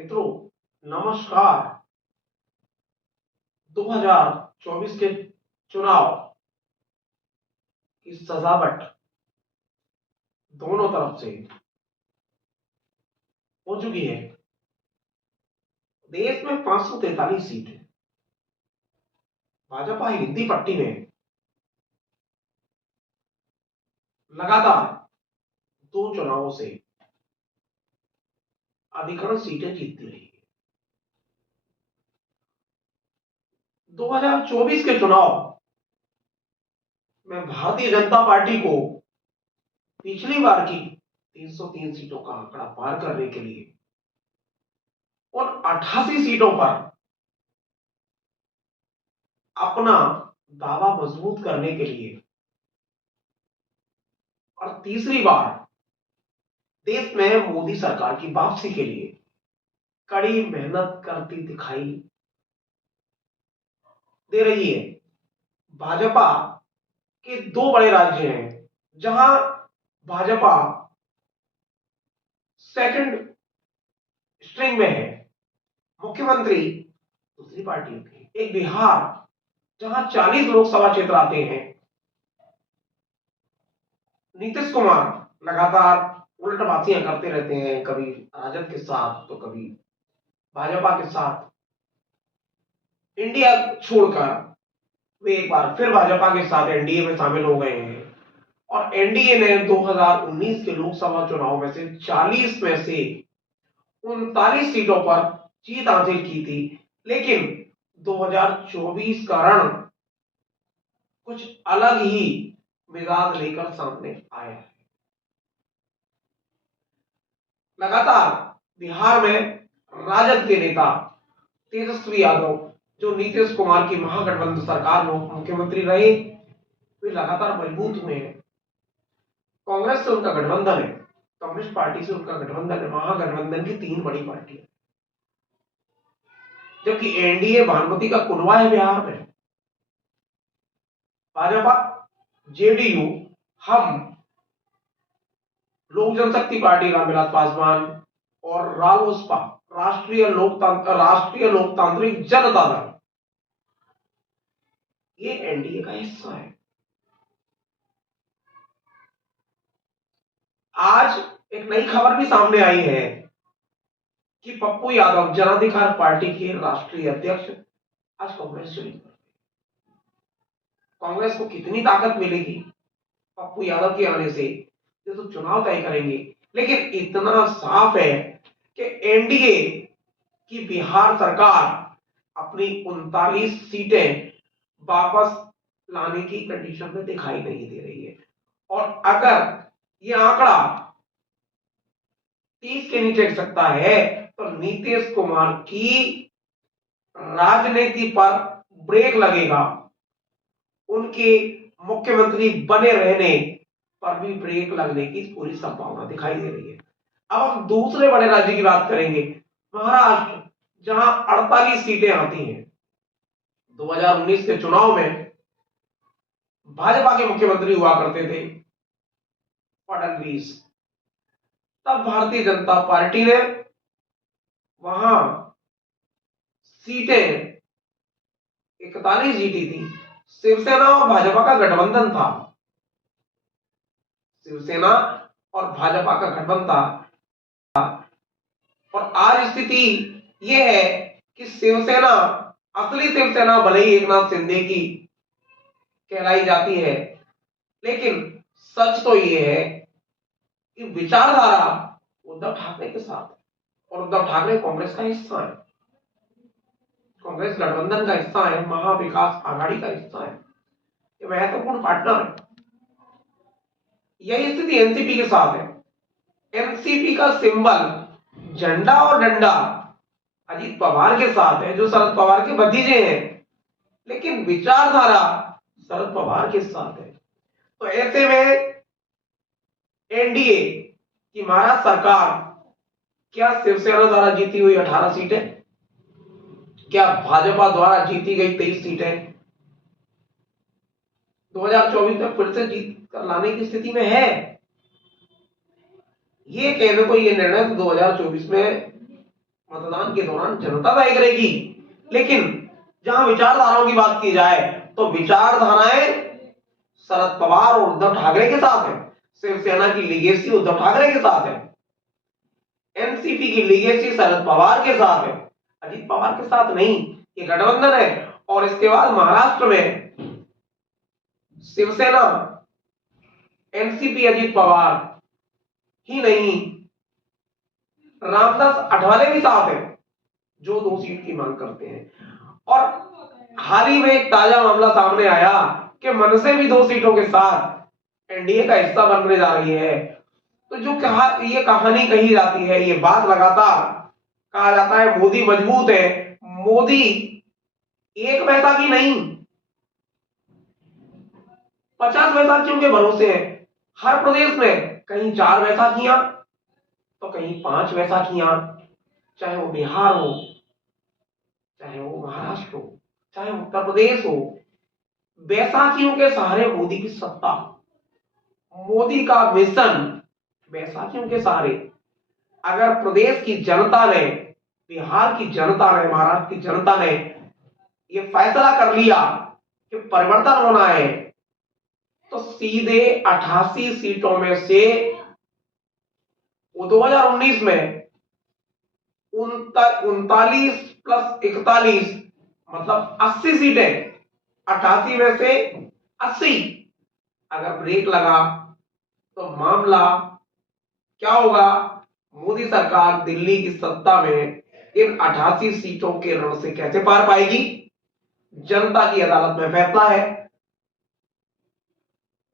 मित्रों, नमस्कार। 2024 के चुनाव की सजावट दोनों तरफ से हो चुकी है। देश में 543 सीट है। भाजपा हिंदी पट्टी में लगातार दो चुनावों से अधिकांश सीटें जीतती रही है। 2024 के चुनाव में भारतीय जनता पार्टी को पिछली बार की 303 सीटों का आंकड़ा पार करने के लिए उन 88 सीटों पर अपना दावा मजबूत करने के लिए और तीसरी बार देश में मोदी सरकार की वापसी के लिए कड़ी मेहनत करती दिखाई दे रही है। भाजपा के दो बड़े राज्य हैं जहां भाजपा सेकंड स्ट्रिंग में है। मुख्यमंत्री दूसरी पार्टियों की। एक बिहार जहां 40 लोकसभा क्षेत्र आते हैं। नीतीश कुमार लगातार उल्टबाजियां करते रहते हैं, कभी राजद के साथ तो कभी भाजपा के साथ। इंडिया छोड़कर वे एक बार फिर भाजपा के साथ एनडीए में शामिल हो गए हैं और एनडीए ने 2019 के लोकसभा चुनाव में से 40 में से 39 सीटों पर जीत हासिल की थी। लेकिन 2024 का रण कुछ अलग ही मिजाज लेकर सामने आया है। लगातार बिहार में राजद के नेता तेजस्वी यादव, जो नीतीश कुमार की महागठबंधन सरकार में मुख्यमंत्री रहे, वे लगातार मजबूत हुए हैं। कांग्रेस से उनका गठबंधन है, कम्युनिस्ट पार्टी से उनका गठबंधन है। महागठबंधन की तीन बड़ी पार्टियां, जबकि एनडीए भानुमति का कुनवा है बिहार में। भाजपा, जेडीयू, हम, लोक जनशक्ति पार्टी रामविलास पासवान और रालोसपा, राष्ट्रीय लोकतांत्रिक जनता दल, ये एनडीए का हिस्सा है। आज एक नई खबर भी सामने आई है कि पप्पू यादव, जनाधिकार पार्टी के राष्ट्रीय अध्यक्ष, आज कांग्रेस ज्वाइन कर। कांग्रेस को कितनी ताकत मिलेगी पप्पू यादव के आने से, ये तो चुनाव तय करेंगे। लेकिन इतना साफ है कि एनडीए की बिहार सरकार अपनी 39 सीटें वापस लाने की कंडीशन में दिखाई नहीं दे रही है। और अगर यह आंकड़ा 30 के नीचे सकता है तो नीतीश कुमार की राजनीति पर ब्रेक लगेगा, उनके मुख्यमंत्री बने रहने पर भी ब्रेक लगने की पूरी संभावना दिखाई दे रही है। अब हम दूसरे बड़े राज्य की बात करेंगे, महाराष्ट्र, जहां 48 सीटें आती हैं। 2019 के चुनाव में भाजपा के मुख्यमंत्री हुआ करते थे फडणवीस। तब भारतीय जनता पार्टी ने वहां सीटें 41 जीती थी। शिवसेना और भाजपा का गठबंधन था। शिवसेना और भाजपा का गठबंधन था। और आज स्थिति यह है कि शिवसेना, असली शिवसेना भले ही एकनाथ शिंदे की कहलाई जाती है, लेकिन सच तो यह है कि विचारधारा उद्धव ठाकरे के साथ है और उद्धव ठाकरे कांग्रेस का हिस्सा है, कांग्रेस गठबंधन का हिस्सा है, महाविकास आघाड़ी का हिस्सा है, ये महत्वपूर्ण पार्टनर है। यही स्थिति एनसीपी के साथ है। एनसीपी का सिंबल झंडा और डंडा अजीत पवार के साथ है, जो शरद पवार के भतीजे हैं, लेकिन विचारधारा शरद पवार के साथ है। तो ऐसे में एनडीए की महाराष्ट्र सरकार, क्या शिवसेना द्वारा जीती हुई 18 सीटें, क्या भाजपा द्वारा जीती गई 23 सीटें 2024 में फिर से जीत कर लाने की स्थिति में है? ये कहने को, ये निर्णय 2024 में मतदान के दौरान जनता तय करेगी। लेकिन जहां विचारधाराओं की बात की जाए तो विचारधाराएं शरद पवार और उद्धव ठाकरे के साथ है। शिवसेना की लीगेसी उद्धव ठाकरे के साथ है, एनसीपी की लीगेसी शरद पवार के साथ है, अजीत पवार के साथ नहीं। ये गठबंधन है। और इसके बाद महाराष्ट्र में शिवसेना, एनसीपी, अजीत पवार ही नहीं, रामदास अठावले भी साथ है, जो 2 सीट की मांग करते हैं। और हाल ही में एक ताजा मामला सामने आया कि मनसे भी 2 सीटों के साथ एनडीए का हिस्सा बनने जा रही है। तो जो ये कहानी कही जाती है, ये बात लगातार कहा जाता है मोदी मजबूत है, मोदी एक बैसाखी नहीं 50 बैसाखियों के भरोसे है। हर प्रदेश में कहीं 4 बैसाखियां तो कहीं 5 बैसाखियां, चाहे वो बिहार हो, चाहे वो महाराष्ट्र हो, चाहे उत्तर प्रदेश हो। बैसाखियों के सहारे मोदी की सत्ता, मोदी का मिशन बैसाखियों के सहारे। अगर प्रदेश की जनता ने, बिहार की जनता ने, महाराष्ट्र की जनता ने ये फैसला कर लिया कि परिवर्तन होना है, तो सीधे 88 सीटों में से वो 2019 में 39 प्लस 41 मतलब 80 सीटें, 88 में से 80। अगर ब्रेक लगा तो मामला क्या होगा? मोदी सरकार दिल्ली की सत्ता में इन 88 सीटों के रण से कैसे पार पाएगी? जनता की अदालत में फैसला है।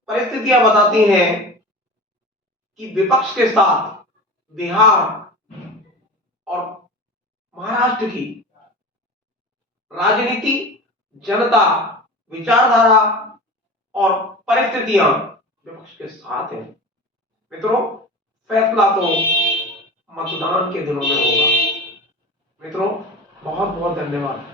परिस्थितियां बताती हैं कि विपक्ष के साथ बिहार और महाराष्ट्र की राजनीति, जनता, विचारधारा और परिस्थितियां विपक्ष के साथ है। मित्रों, फैसला तो मतदान के दिनों में होगा। मित्रों, बहुत बहुत धन्यवाद।